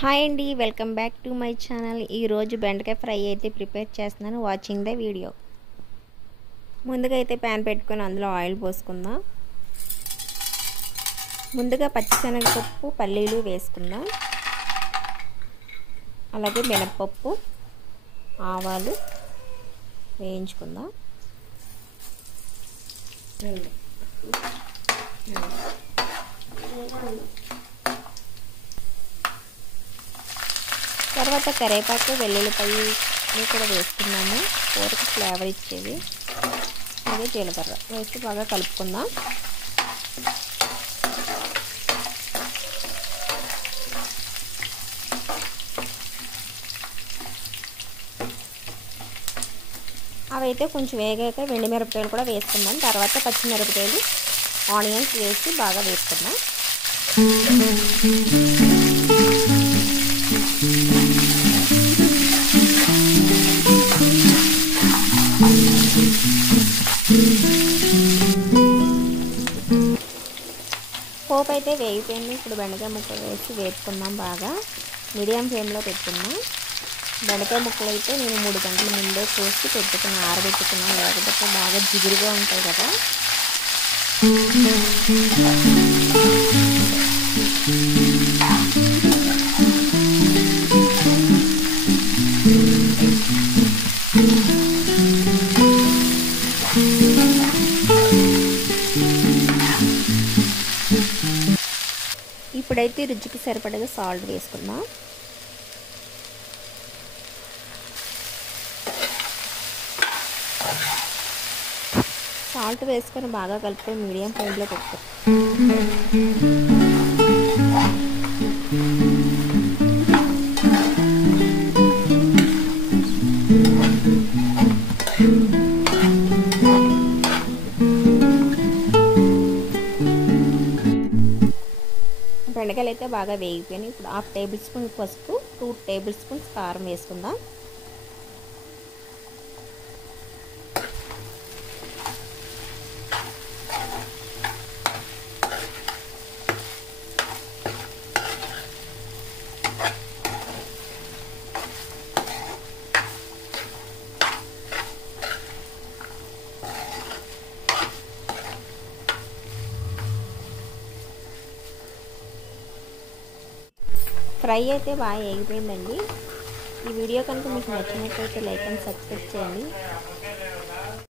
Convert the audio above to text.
Hi అండి, welcome back to my channel. ఈరోజు బెండకాయ ఫ్రై అయితే ప్రిపేర్ చేస్తున్నాను. Watching the video. ముందుగా అయితే ప్యాన్ పెట్టుకొని అందులో ఆయిల్ పోసుకుందాం. ముందుగా పచ్చిశనగపప్పు, పల్లీలు వేసుకుందాం. అలాగే మినపప్పు, ఆవాలు వేయించుకుందాం. తర్వాత కరివేపాకు, వెల్లుల్లిపాయలు కూడా వేసుకున్నాము. కూరకు ఫ్లేవర్ ఇచ్చేది. అలాగే జీలకర్ర వేసి బాగా కలుపుకుందాం. అవైతే కొంచెం వేగాక ఎండుమిరపకాయలు కూడా వేసుకుందాం. తర్వాత పచ్చిమిరపకాయలు, ఆనియన్స్ వేసి బాగా వేసుకుందాం. పోపు అయితే వేగిపోయింది. ఇప్పుడు బెండకాయ ముక్కలు వేసి వేపుకుందాం. బాగా మీడియం ఫ్లేమ్లో పెట్టుకుందాం. బెండకాయ ముక్కలు అయితే నేను 3 గంటల ముందే కోసి పెట్టుకున్నాను, ఆరబెట్టుకున్నాను. లేకపోతే బాగా జిగురుగా ఉంటాయి కదా. ఇప్పుడైతే రుచికి సరిపడగా సాల్ట్ వేసుకుందాం. సాల్ట్ వేసుకొని బాగా కలుపుకొని మీడియం ఫ్లేమ్లో పెట్టుకో. బెండకాయలు అయితే బాగా వేగిపోయినాయి. ఇప్పుడు 1/2 టేబుల్ స్పూన్ పసుపు, 2 టేబుల్ స్పూన్స్ కారం వేసుకుందాం. ఫ్రై అయితే బాగా వేగిపోయిందండి. ఈ వీడియో కనుక మీకు నచ్చినట్లయితే లైక్ అండ్ సబ్స్క్రైబ్ చేయండి.